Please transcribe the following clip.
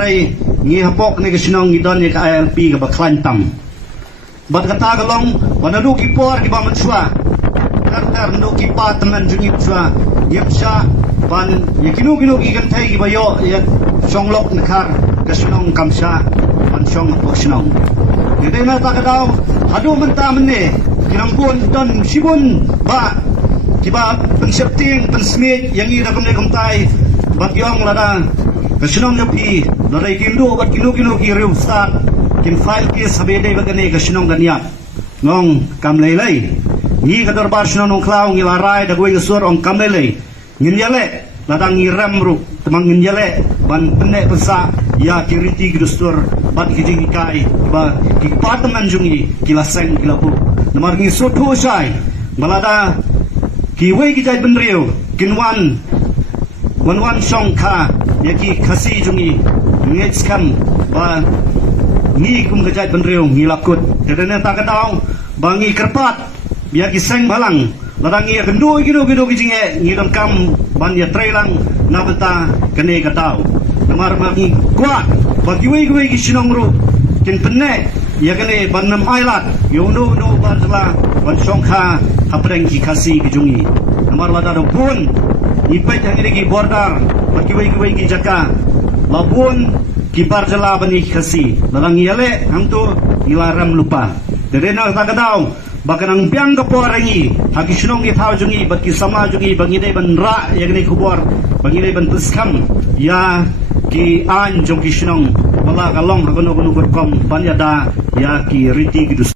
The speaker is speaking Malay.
ray ngi hapok ni kasinong ngidon ni ka ILP ka baklan tam bat kata galong wanadu ki por ki ba matswa tar no ki pa taman jungi tswa yapsa pan yakinu ki kan thai ki ba yo ya songlok nakhar kasinong kamsa pan song hapok sinong ngide na ta kadaw hadu menta menne kinang pun don sibun ba kiba pensepting pensmit yang ida kumne kumtai bat yong lada kasinong yapi larai kindu bat kinu ki riu start kin file ki sabede bagane kasinong ganiat ngong kamlelai ni kador bar sinong klaw ngi larai da goi ngesur ong kamlelai ngin yale ladang ngi remru temang ngin yale ban penne pesa ya kiriti gidustur bat kijing kai ba ki department jungi kilaseng kilapu namar ngi soto sai balada ki wei ki jai benriu kin wan song kha ya ki khasi jungi ngech kam ba ni kum ka jai benriu ngi lakut dedene ta ka daw ba ngi kerpat ya ki seng balang ladang ngi gendu ki jinge ngi dam kam ban ya trailang na bata kane ka daw namar ma ngi kwa ba ki wei ki sinong ru kin penne ya kane ban nam ailat yo no ba jala ban song kha hapreng ki khasi ki jungi namar lada do pun ipai jang ki border ba ki wei ki jaka labun ki barjala bani khasi ladang yale ham tu ilaram lupa dedena ta kadaw bakanang biang ka porangi hagi sinong ki thau jungi ba ki sama jungi bangi dei ban ra ya kane kubor bangi dei ban tuskam ya ki an jong ki sinong wala kalong hagono kom ban ya da ya ki riti ki